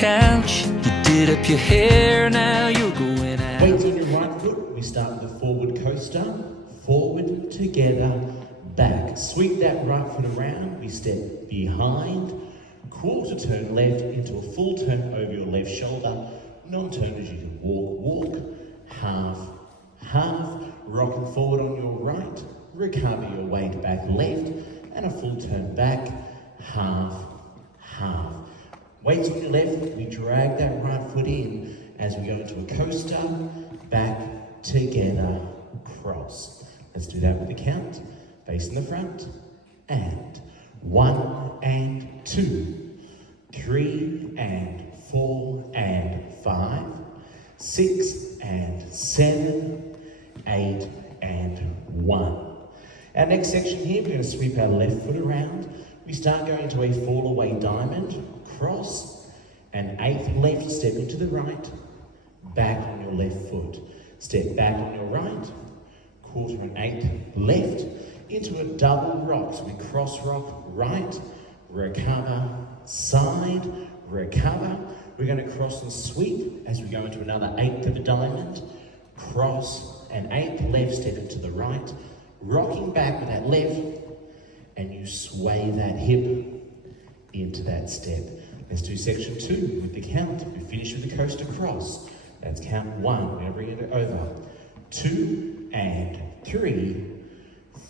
couch. You did up your hair, now you're going out. Weights on your right foot. We start with the forward coaster. Forward, together, back. Sweep that right foot around. We step behind. Quarter turn left into a full turn over your left shoulder. Non-turn as you can walk. Half, half. Rocking forward on your right. Recover your weight back left. And a full turn back. Half, half. Weights on your left. We drag that right foot in as we go into a coaster. Back, together, cross. Let's do that with the count. Facing the front. And 1 and 2, 3 and 4 and 5, 6 and 7, 8 and 1. Our next section here, we're going to sweep our left foot around. We start going into a fall away diamond, cross, and 8th left, step into the right, back on your left foot. Step back on your right, quarter and 8th left, into a double rock. So we cross rock right, recover, side, recover. We're going to cross and sweep as we go into another 8th of a diamond, cross and 8th left, step into the right, rocking back with that left, and you sway that hip into that step. Let's do section 2 with the count. We finish with the coaster cross. That's count 1. We're going to bring it over. 2 and 3,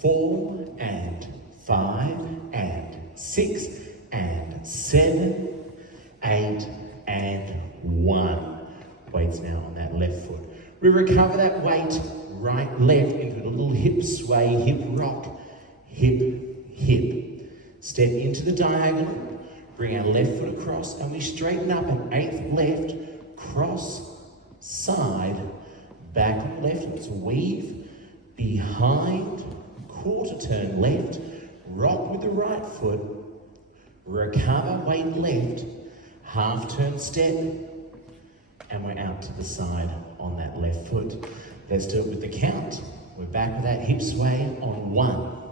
4 and 5 and 6 and 7, 8 and 1. Weights now on that left foot. We recover that weight right, left into a little hip sway, hip rock, hip, hip. Step into the diagonal, bring our left foot across, and we straighten up an 8th left, cross, side, back on left. Let's weave, behind, quarter turn left, rock with the right foot, recover, weight left, half turn step, and we're out to the side on that left foot. Let's do it with the count. We're back with that hip sway on 1,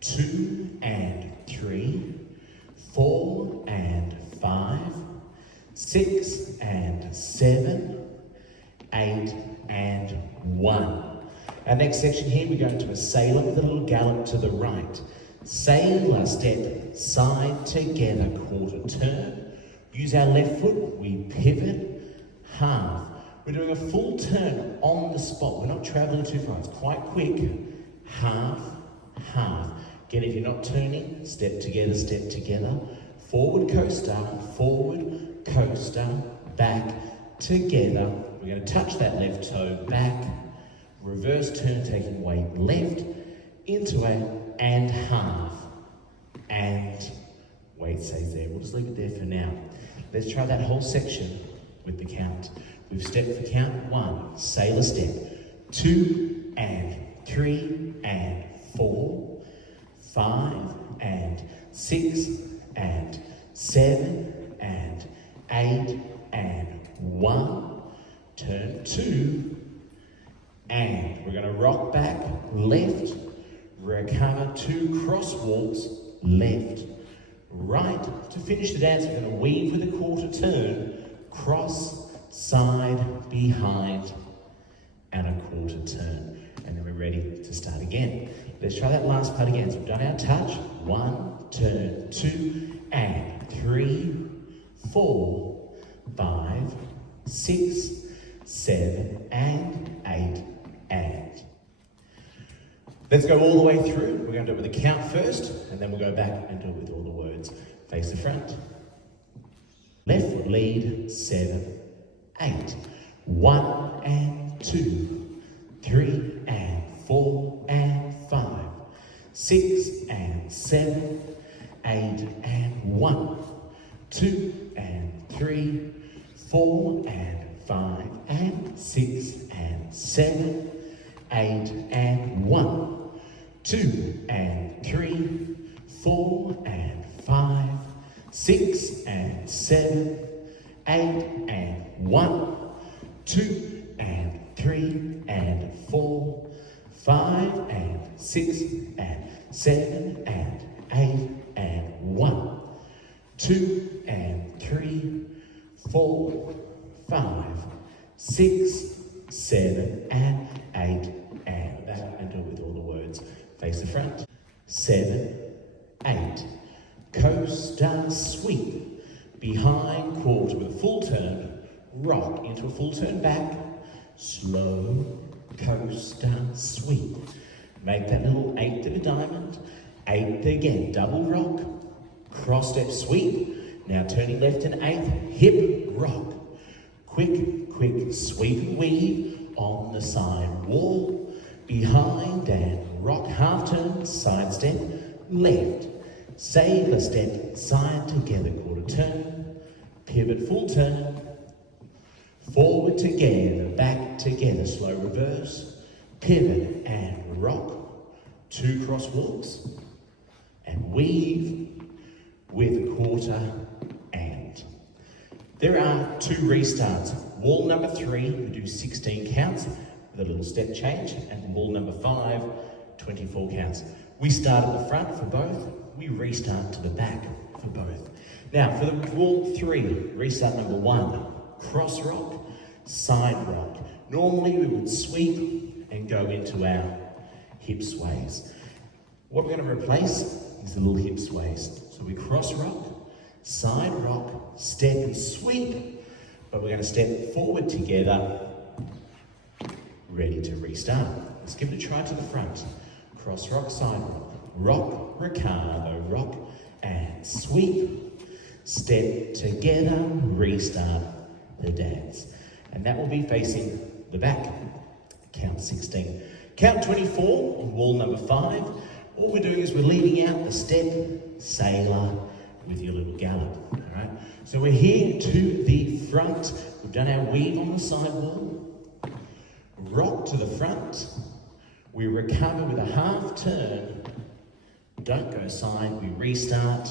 2 and 3, 4 and 5, 6 and 7, 8 and 1. Our next section here, we go into a sailor with a little gallop to the right. Sailor step, side together, quarter turn. Use our left foot, we pivot, half. We're doing a full turn on the spot. We're not traveling too far, it's quite quick. Half, half. Again, if you're not turning, step together. Forward coaster, back, together. We're going to touch that left toe, back, reverse turn, taking weight left, into a and half, and weight stays there. We'll just leave it there for now. Let's try that whole section with the count. We've stepped for count 1, sailor step, 2 and 3 and 4, 5 and 6 and 7 and 8 and 1, turn 2, and we're going to rock back, left, recover 2 cross walks, left, right. To finish the dance, we're going to weave with a quarter turn, cross, side, behind, and a quarter turn. And then we're ready to start again. Let's try that last part again. So we've done our touch, 1, turn, 2, and 3, 4, 5, 6, 7, and 8, and. Let's go all the way through. We're going to do it with a count first, and then we'll go back and do it with all the words. Face the front. Left foot lead, 7, 8. 1 and 2, 3 and 4 and 5, 6 and 7, 8 and 1, 2 and 3, 4 and 5 and 6 and 7, 8 and 1, 2 and 3, 4 and 5, 6 and 7, 8 and 1, 2 and 3 and 4, 5 and 6 and 7 and 8 and 1, 2 and 3, 4, 5, 6, 7, and 8, and back, and do it with all the words. Face the front. 7, 8. Coaster sweep. Behind quarter with a full turn. Rock into a full turn back. Slow coaster sweep. Make that little 8th of a diamond. 8th again. Double rock. Cross step sweep. Now turning left and 8th. Hip rock. Quick sweep and weave on the side wall. Behind and rock half turn. Side step left. Sailor step side together. Quarter turn. Pivot full turn. Forward together, back together, slow reverse, pivot and rock, 2 cross walks, and weave with quarter and. There are 2 restarts. Wall number 3, we do 16 counts with a little step change, and wall number 5, 24 counts. We start at the front for both, we restart to the back for both. Now for the wall 3, restart number 1, cross rock, side rock. Normally we would sweep and go into our hip sways. What we're going to replace is the little hip sways. So we cross rock, side rock, step and sweep, but we're going to step forward together, ready to restart. Let's give it a try to the front. Cross rock, side rock, Ricardo, rock, and sweep, step together, restart the dance. And that will be facing the back. Count 16. Count 24 on wall number 5. All we're doing is we're leading out the step, sailor, with your little gallop. All right. So we're here to the front. We've done our weave on the side wall. Rock to the front. We recover with a half turn. Don't go side. We restart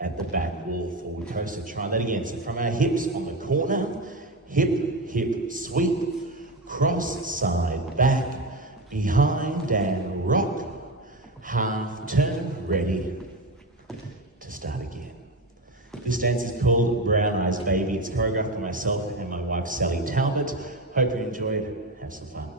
at the back wall forward coaster. Try that again. So from our hips on the corner, hip, sweep, cross, side, back, behind and rock, half turn, ready to start again. This dance is called Brown Eyes Baby. It's choreographed by myself and my wife Sally Talbot. Hope you enjoyed. Have some fun.